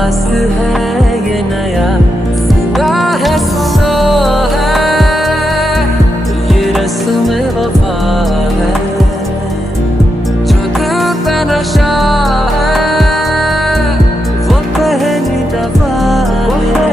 एहसास है ये नया, सुना है ये रस्म वफा है, जो दिल पे नशा है वो पहली दफा है।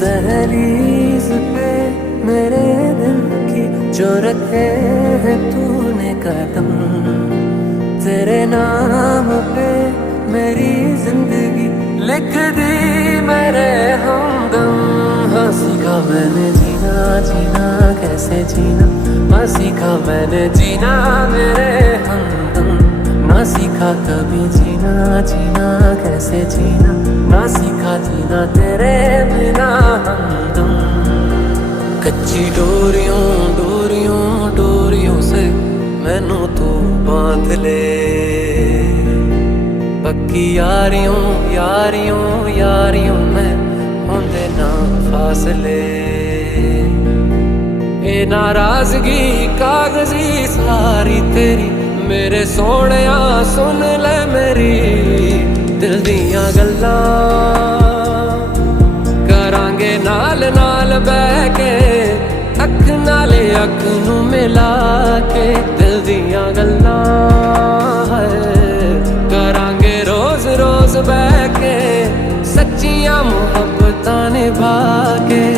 दहलीज पे मेरे दिल की जो रखे है तूने कदम, तेरे नाम पे मेरी जिंदगी लिख दी मेरे हमदम। हाँ सीखा मैंने जीना, जीना कैसे जीना, हाँ सीखा मैंने जीना मेरे हमदम। ना सीखा कभी जीना, जीना कैसे जीना, ना सीखा जीना तेरे बिना हमदम। कच्ची डोरियों डोरियों डोरियों से मैनू तू बांध ले, पक्की यारियों यारियों यारियों में होंदे ना फासले। ए नाराजगी कागजी सारी तेरी, मेरे सोहणिया सुन ले मेरी दिल दियां गल्लां, करांगे नाल नाल बह के अख नाले अख नू मिला के। दिल दियां गल्लां करांगे रोज रोज बह के, सच्चियां मुहब्बतां निभा के।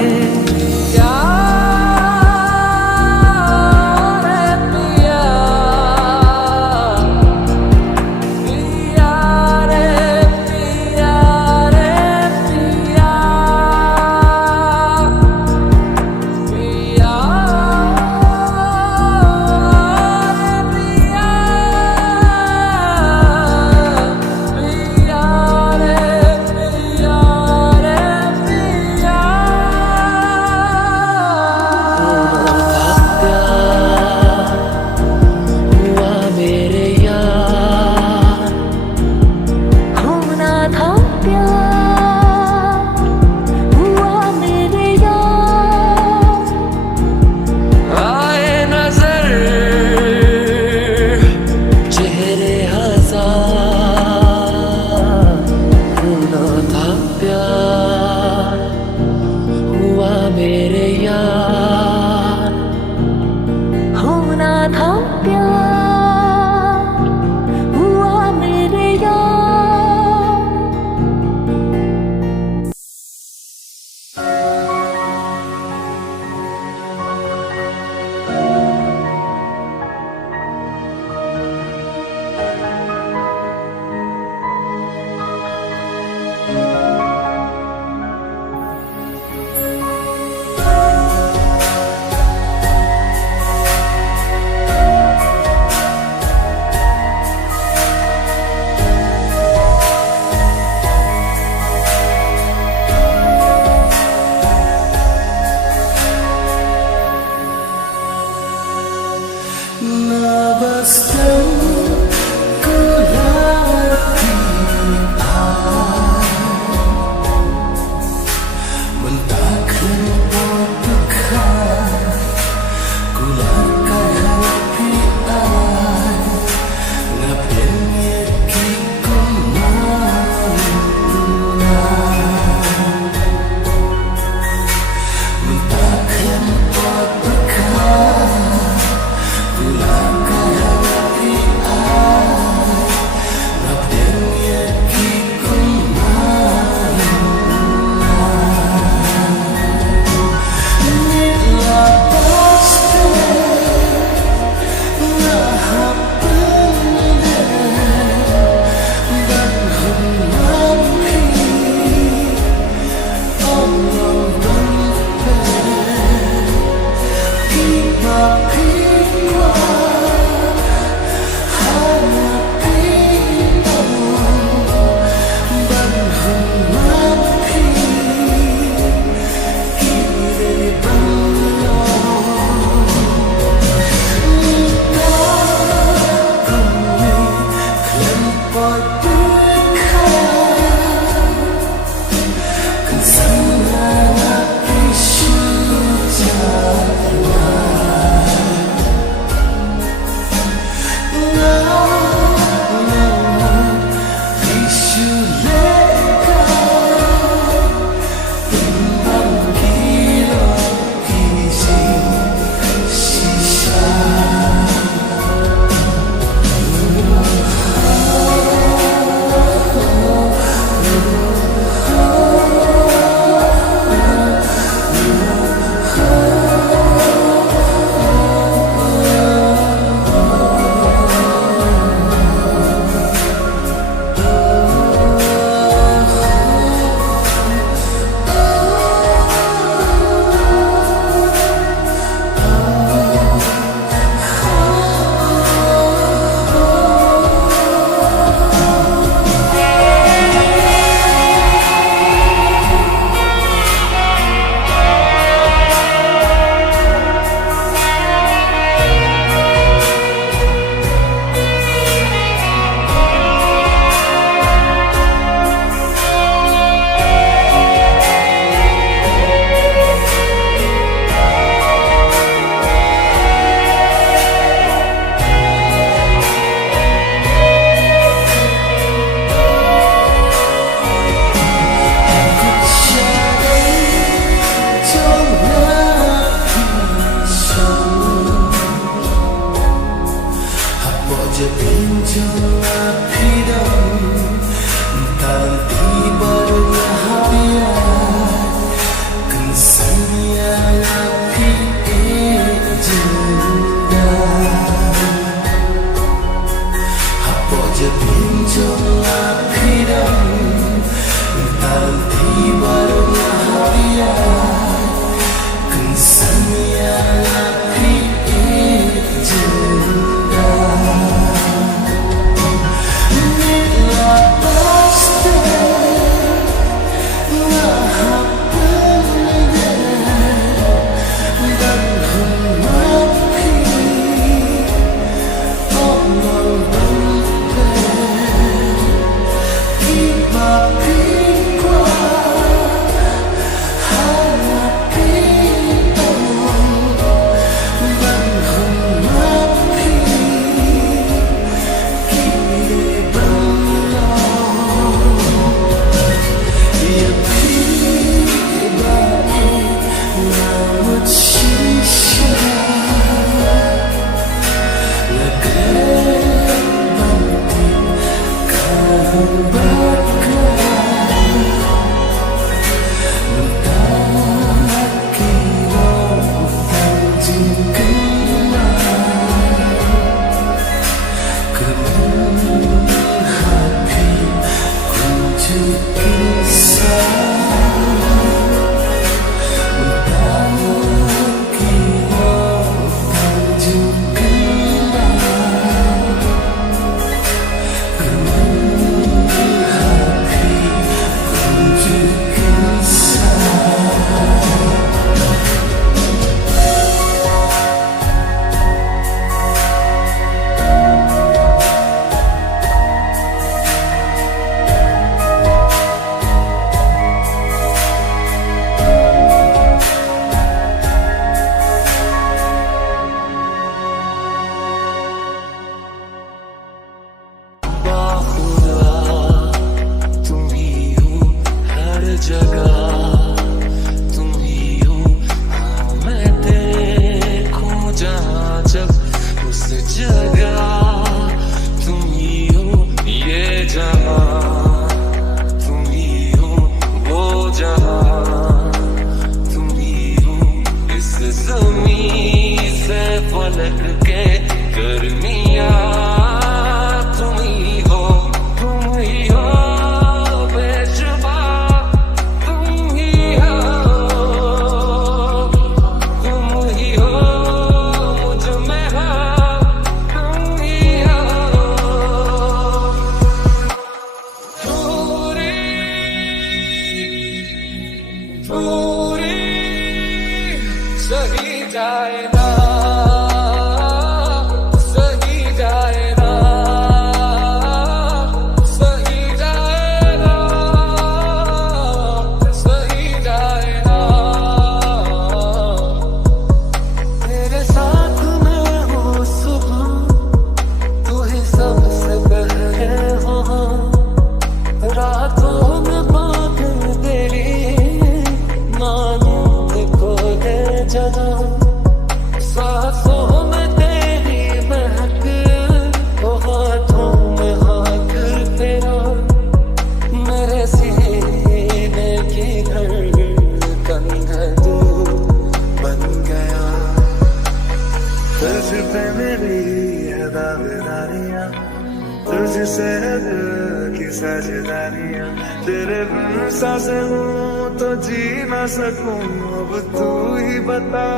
तुझसे दिल की साझेदारियां, तेरे बिन सांसें हूँ तो जी ना सकूं। अब तू ही बता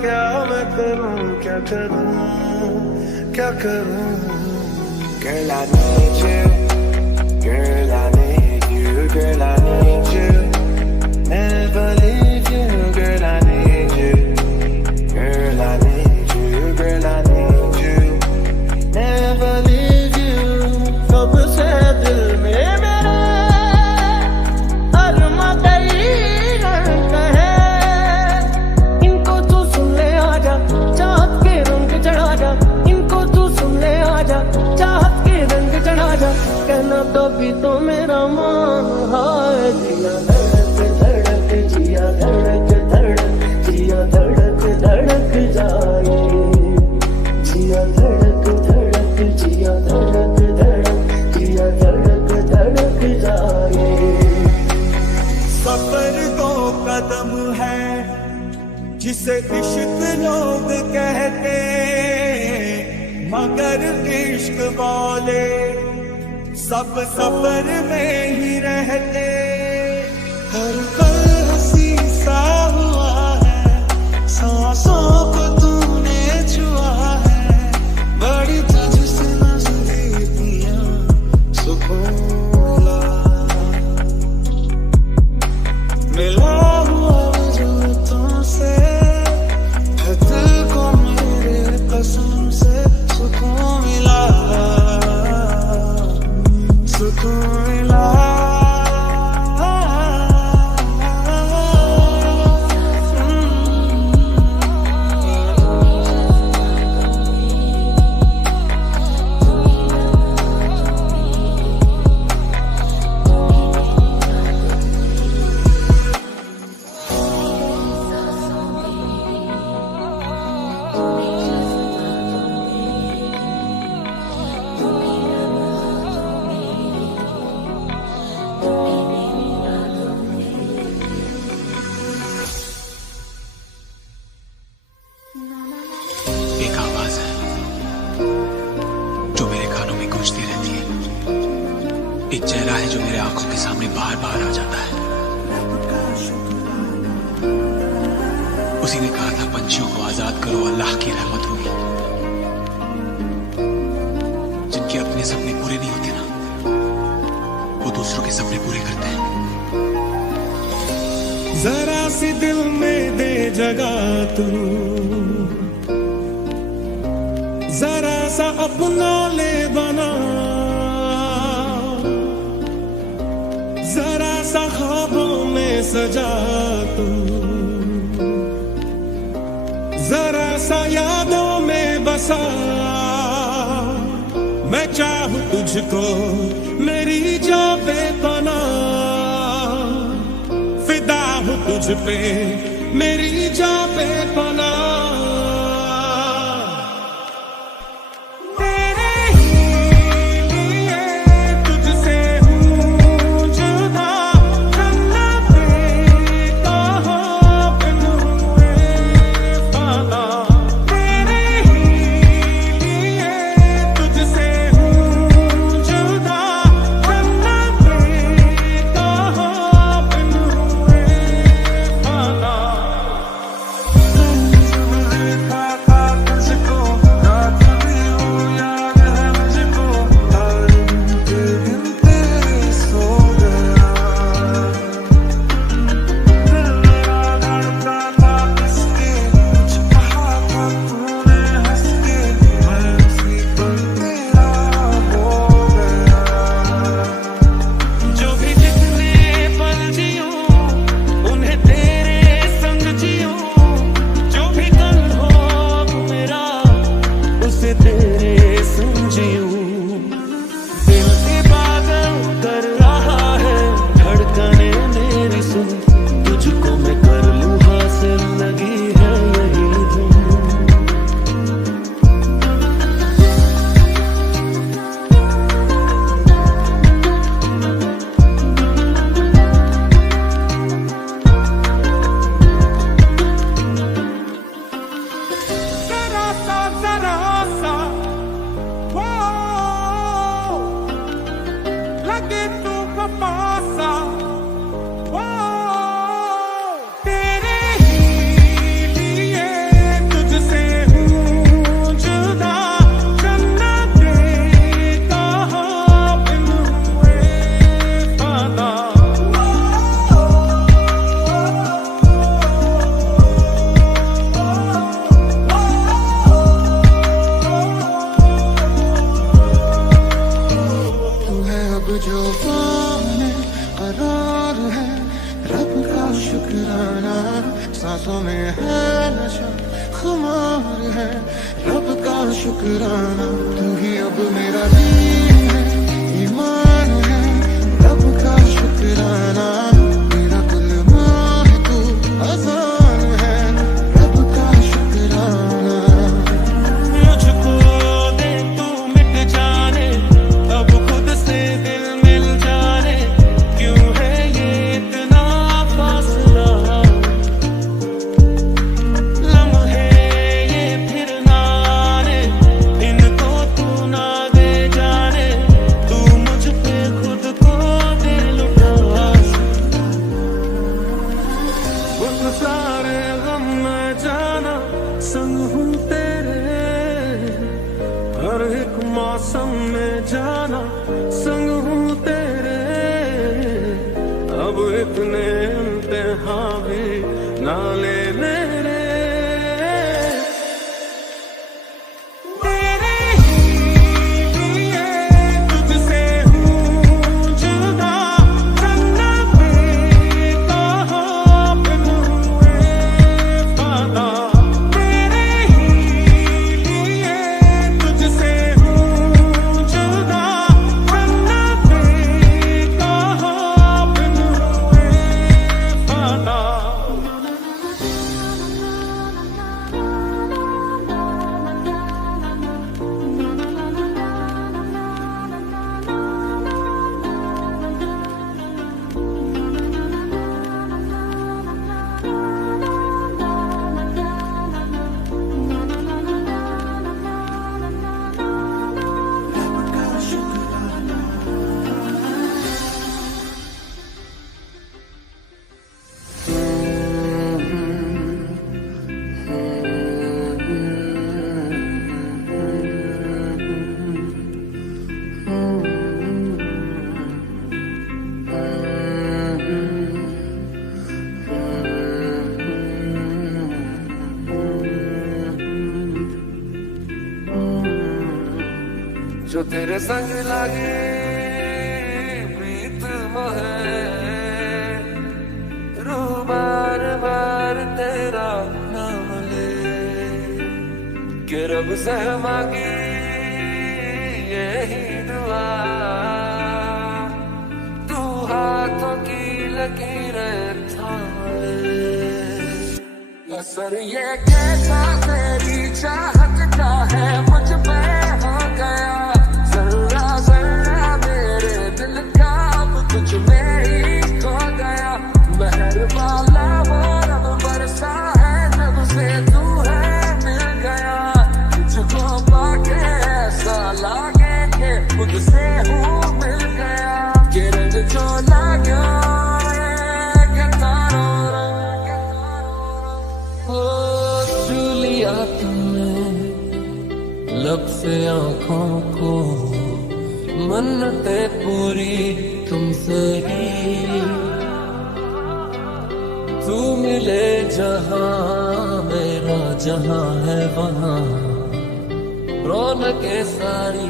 क्या मैं करूं, क्या करूं, क्या करूं। Girl, I need you, girl, I need you, girl, I need you, never leave you, girl, I need you, girl, I need you, girl, I need you, never leave you। सबसे दिल में मेरे अरमा कई रंग है, इनको तू सुन ले आजा, चाहत के रंग चढ़ा जा, इनको तू सुन ले आजा, चाहत के रंग चढ़ा जा। कहना कभी तो मेरा मान, हाय जिया धड़क धड़क, जिया धड़क धड़क, जिया धड़क धड़क जाए, जिया धड़क धड़क, जिया धड़क धड़क, जिया धड़क धड़क जाए। सफर दो कदम है जिसे इश्क लोग कहते, मगर इश्क वाले सब सफर में ही रहते। हर पल हंसी सा हुआ है, सांसों को तूने छुआ है, बड़ी तुझसे नजदीकियां सुकून मिला, मिला हुआ जो तुमसे है, दिल को मेरे कसम से सुकून मिला, सुकून मिला। एक आवाज है जो मेरे कानों में गूंजती रहती है, एक चेहरा है जो मेरे आंखों के सामने बार बार आ जाता है। उसी ने कहा था पंछियों को आजाद करो, अल्लाह की रहमत होगी। जिनके अपने सपने पूरे नहीं होते ना, वो दूसरों के सपने पूरे करते हैं। जरा सी दिल में दे जगह तू, जरा सा अपना ले बना, जरा सा ख्वाबों में सजा तू, जरा सा यादों में बसा। मैं चाहूं तुझको मेरी जान पे पना, फिदा हूं तुझ पे मेरी जान पे पना। शुक्राना, सांसों में है नशा, खुमार है रब का शुक्राना। तू ही अब मेरा दीन है, ईमान है, रब का शुक्राना। मेरा कुल माह तू अज़ान है, रब का शुक्राना। मुझको दे तू मिट जाने, अब खुद से दिल मिल जाने, क्यों है ये इतना फासला। लम्हे ये फिर ना आने, इनको तू ना दे जाने, तू मुझ पे खुद को दे लुटा। उस सारे गम में जाना संग हूँ तेरे, हर एक मौसम में जाना संग हूँ तेरे। अब इतने इम्तिहान भी ना ले मेरे, तेरे ही लिए तुझसे हूँ जुदा। चलना बेकहा बिन हुए वादा, तेरे ही लिए तुझसे हूँ जुदा। चलना बेकहा बिन हुए वादा। जो तेरे संग लागे प्रीत मोहे, रूह बार बार तेरा नाम ले। कि रब से मांगी यही दुआ, तू हाथों की लकीरें थाम ले। असर ये कैसा तेरी चाहत का है मुझ पे हो गया। जरा जरा मेरे दिल का अब तुझ में ही खो गया। महर वाला वो रब बरसा है जब से तू है मिल गया। तुझको पाके ऐसा लागे कि खुद से हूँ मिल गया। कि रंग जो लाग्यो के तारो रंग हो छू लिया तुमने लब से आँखों को। मन्नतें पूरी तुमसे ही, तू मिले जहाँ मेरा जहाँ है वहाँ। रौनकें सारी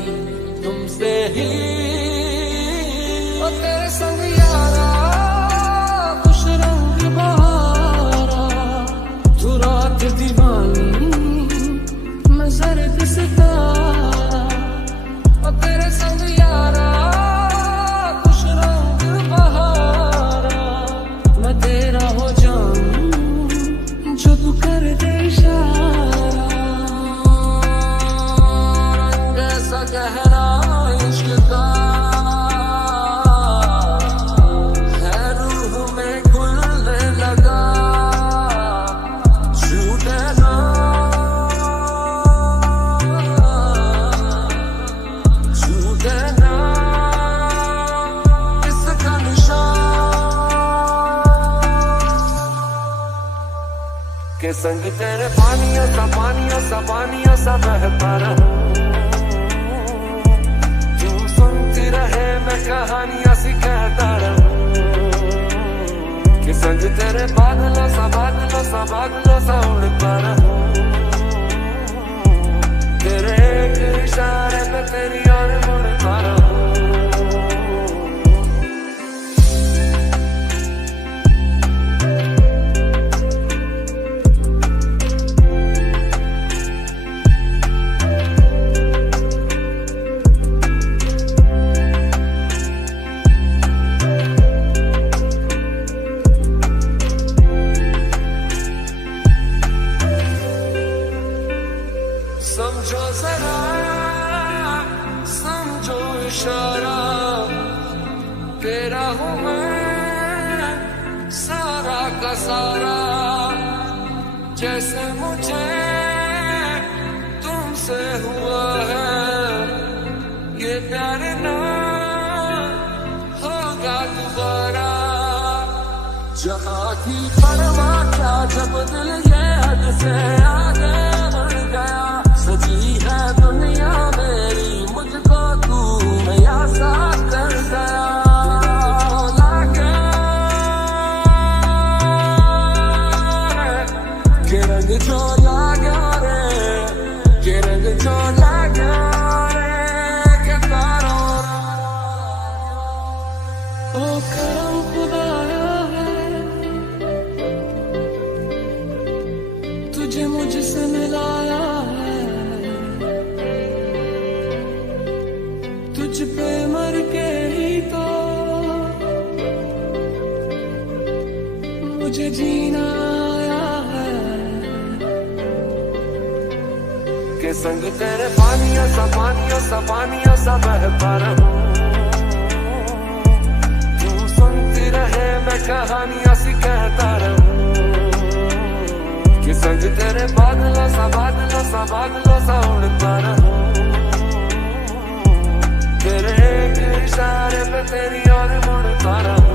तुमसे ही, और तेरे संग यारा खुश रंग बहारा। तू रात दीवानी मैं जर्द सितारा। और तेरे संग यारा खुश रंग बहारा। मैं तेरा हो जाऊं जो तू कर दे इशारा। रंग ऐसा गहरा इश्क का है रूह में घुलने लगा। छूटे ना छूटे ना इसका निशान। के संग तेरे पानियों सा बहता रहूं। तू सुनती रहे मैं कहानियां सी कहता रहूं। कि संग तेरे बादलों सा उड़ता रहूं। तेरे एक इशारे पे तेरी ओर मुड़ता रहूं। का सारा, जैसे मुझे तुमसे हुआ है ये प्यार ना होगा दोबारा। जहाँ थी परवाह क्या जब दिल ये हद से आगे बढ़ गया, सजी है दुनिया मेरी मुझको तू नया सा कर गया। के रंग जो लागा रे, के रंग जो लागा रे, के तारो ओ करम खुदाया है तुझे मुझसे मिलाया है, तुझ पे मर के ही तो मुझे जीना के संग तेरे पानियों सा बहता रहूं। तू सुनती रहे मैं कहानियां सी कहता रहूं। के संग तेरे बादलों सा उड़ता रहूं। तेरे एक इशारे पे तेरी ओर मुड़ता रहूं।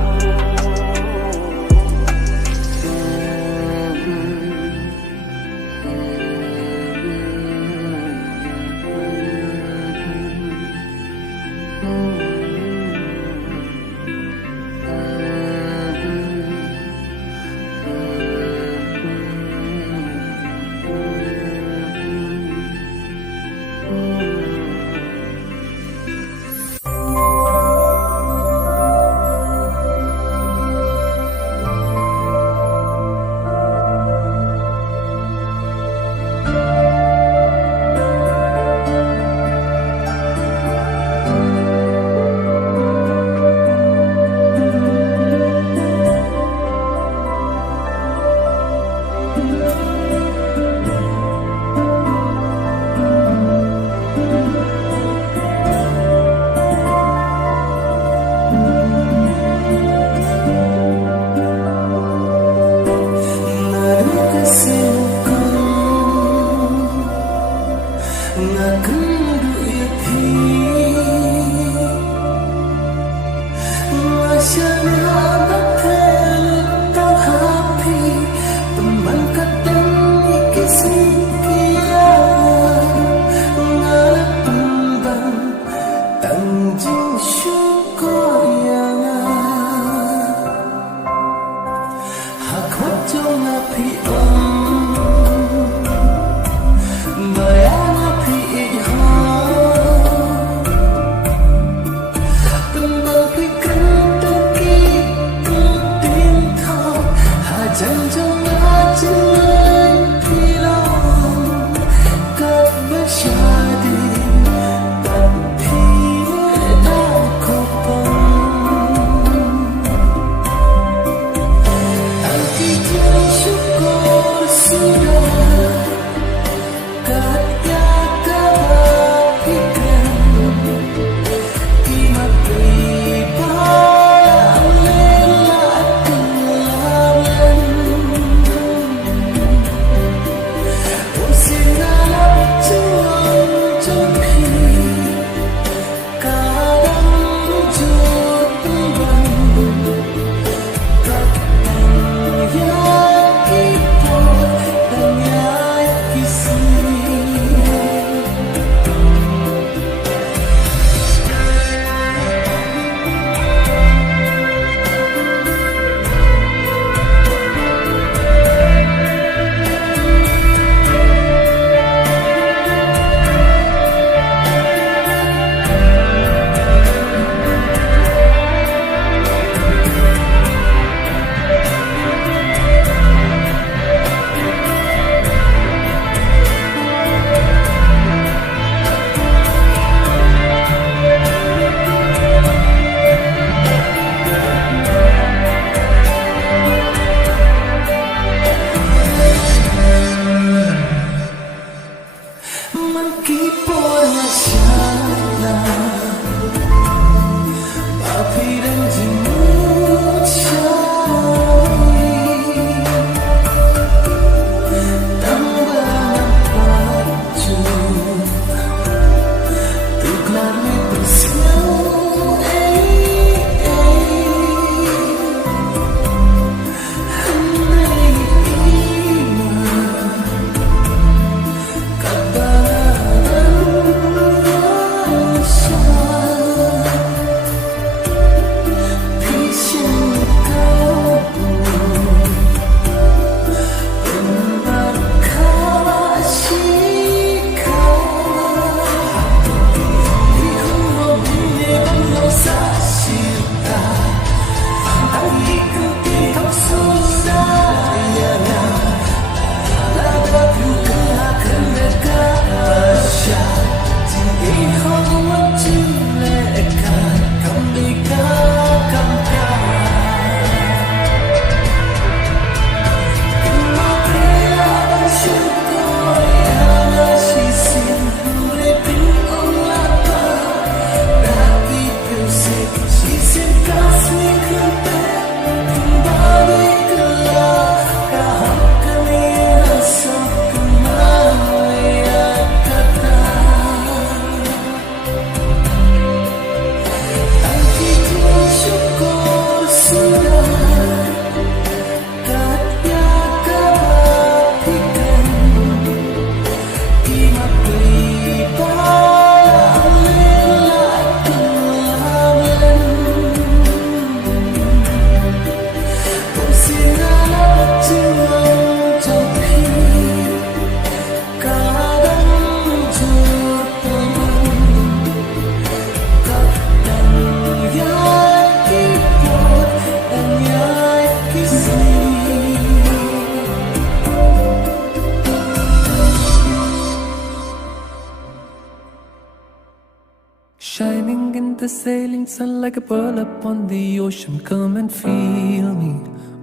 sailing sun like a pearl upon the ocean. Come and feel me,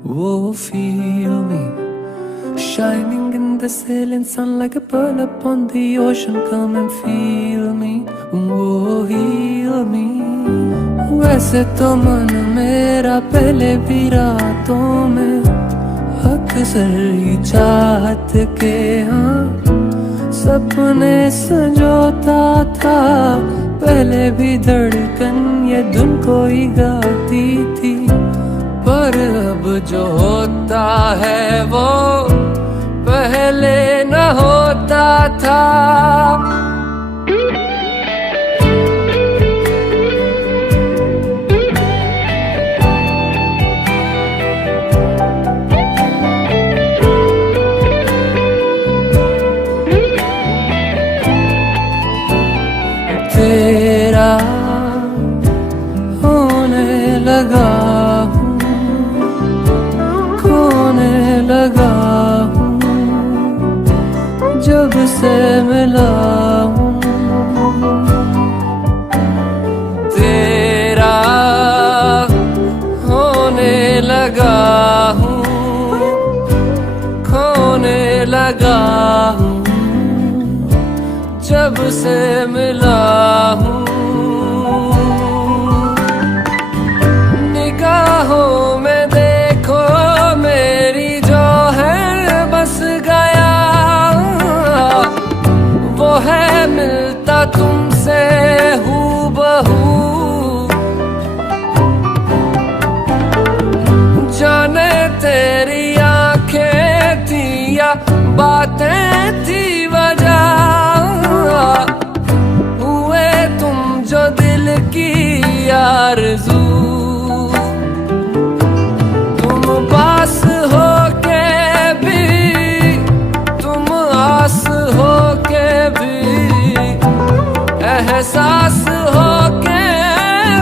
oh feel me. Shining in the sailing sun like a pearl upon the ocean. Come and feel me, oh heal me. वैसे तो मन मेरा पहले भी रातों में अक्सर ही चाहत के हाँ सपने संजोता था। पहले भी धड़कन ये धुन कोई गाती थी, पर अब जो होता है वो पहले न होता था। तेरा होने लगा हूँ, खोने लगा हूँ जब से मिला हूँ। तेरा होने लगा हूँ, खोने लगा हूँ जब से मिला हूँ। निगाहों में देखो मेरी जो है बस गया, वो है मिलता तुमसे हूबहू। जाने तेरी आंखें थी या बातें थी वजह, हुए तुम जो दिल की आरज़ू। तुम पास हो के भी, तुम आस हो के भी, एहसास हो के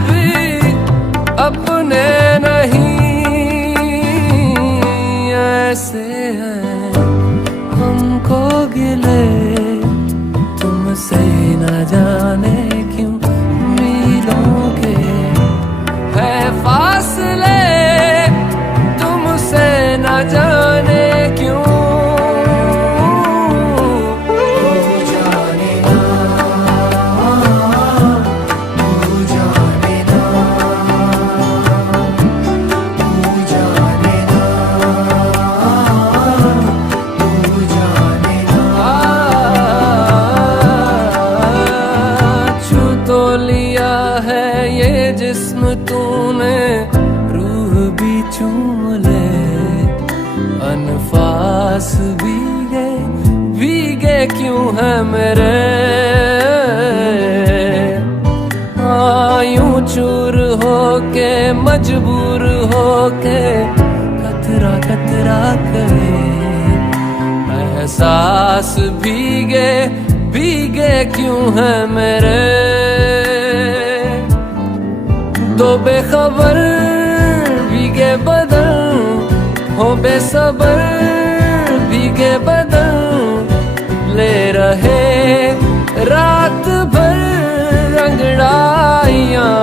भी अपने नहीं। ऐसे हैं हमको गिले तुमसे न जाने क्यों मीलों के है फासले, तुमसे न जाने क्यों। तू जाने ना, तू जाने ना, तू जाने ना, तू जाने ना। तो लिया है ये जिस्म तूने, रूह भी चूम ले, अनफास भीगे भीगे क्यों है मेरे। यूं चूर होके मजबूर होके कतरा कतरा करे, एहसास भीगे भीगे क्यों है मेरे। तो बेखबर भीगे बदन हो बेसबर भीगे बदन, ले रहे रात भर रंगड़ाइयाँ।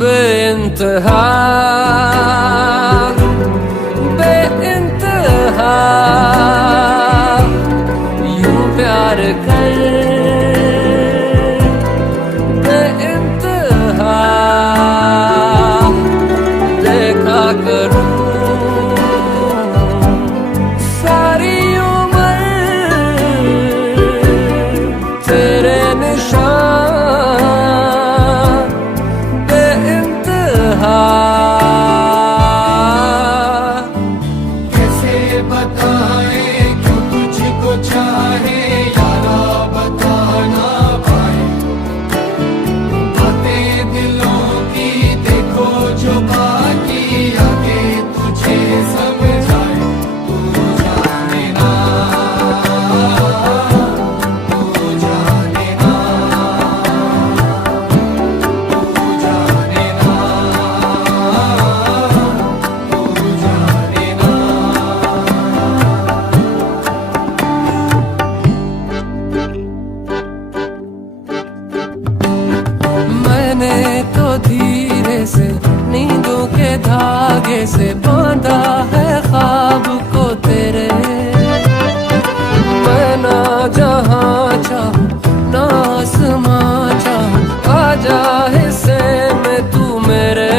बेइंतहा बेइंतहा यूं प्यार कर, बेइंतहा देखा करूं सारी उम्र तेरे निशान। बेइंतहा धागे से बांधा है ख्वाब को तेरे। मैं ना जहाँ चाहूँ ना आसमां चाहूँ, आजा हिस्से में तू मेरे।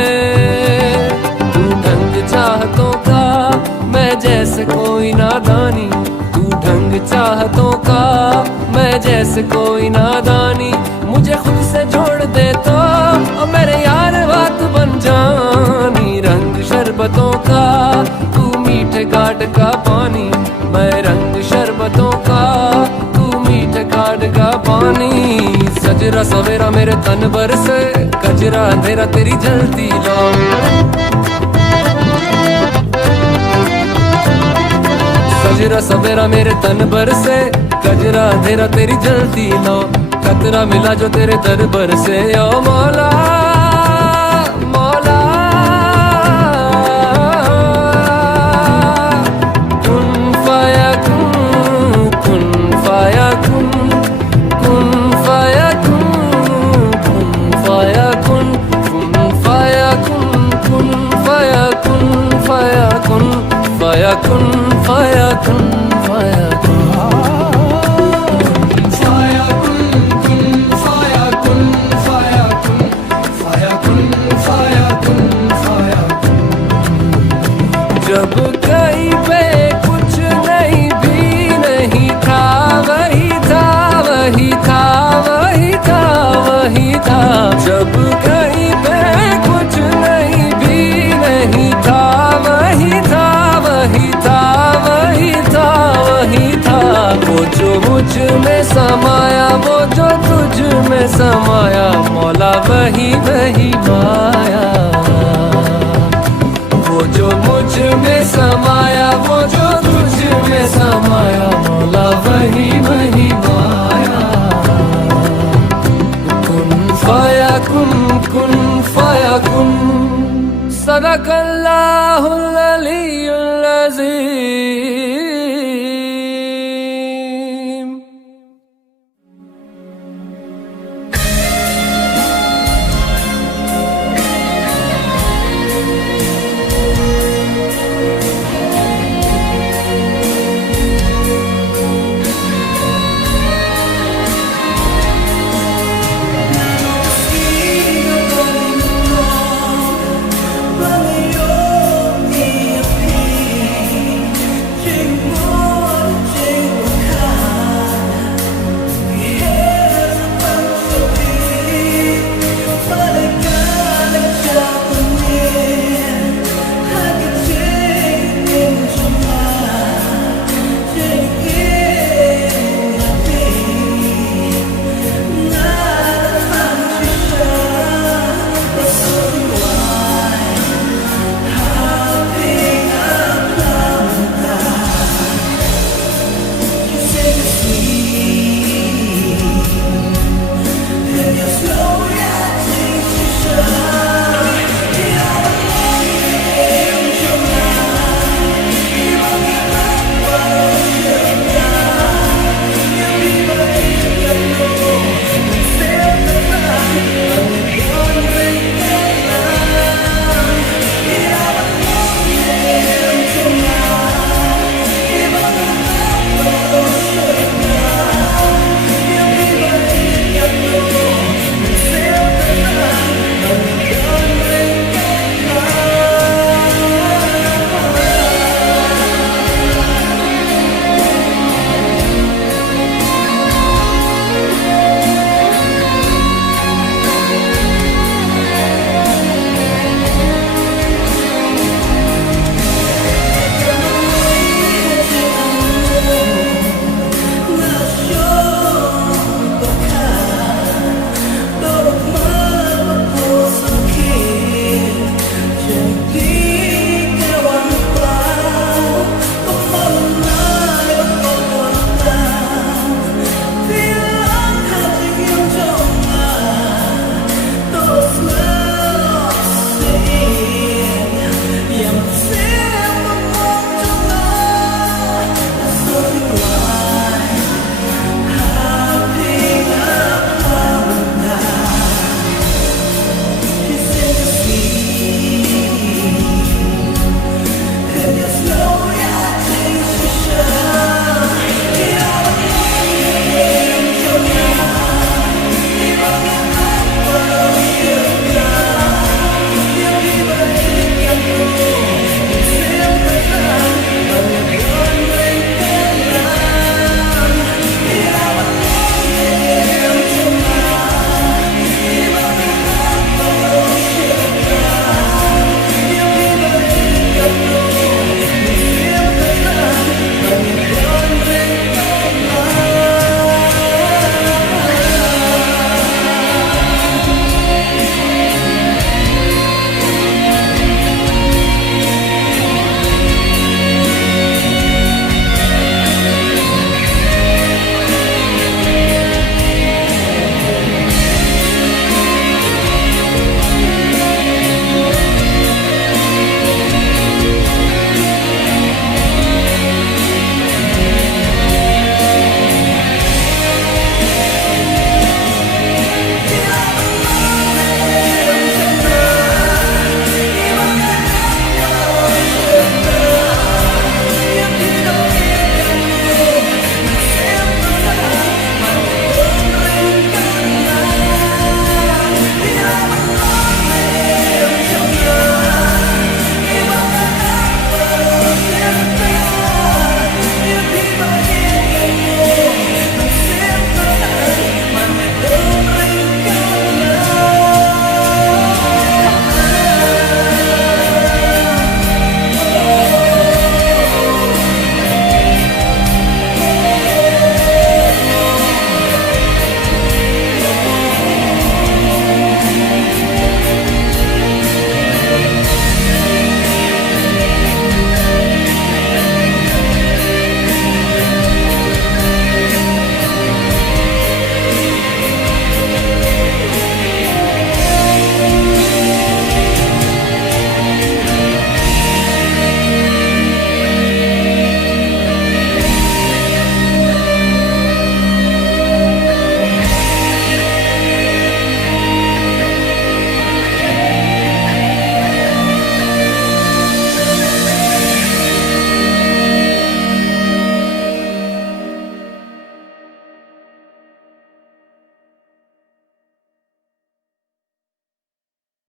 तू ढंग चाहतों का मैं जैसे कोई नादानी, तू ढंग चाहतों का मैं जैसे कोई नादानी। मुझे खुद से जोड़ दे तो मेरे यार बात बन जानी। रंग शरबतों का तू मीठे घाट का पानी, मैं रंग शरबतों का तू मीठे घाट का पानी। सजरा सवेरा मेरे तन पर से कजरा अंधेरा तेरी जलती लो। सजरा सवेरा मेरे तन पर से कजरा अंधेरा तेरी जलती लो। खतरा मिला जो तेरे दरबार से ओ मौला मौला। कुन फाया कुन, कुन फाया कुन, कुन फाया कुन, कुन फाया कुन, कुन फाया कुन, कुन फाया कुन, फाया कुन, फाया कुन, फाया कुन, फाया कुन। जब कहीं पे कुछ नहीं भी नहीं था, वही था वही था वही था वही था। जब कहीं पे कुछ नहीं भी नहीं था, वही था वही था वही था वही था। वो जो मुझ में समाया, वो जो तुझ में समाया, मौला वही वही माया। वो जो मुझ में समाया, वो जो तुझ में समाया, मौला वही वही माया। कुन फाया कुन, कुन फाया कुन। सदकल्लाहुल अलीयुल अज़ीम।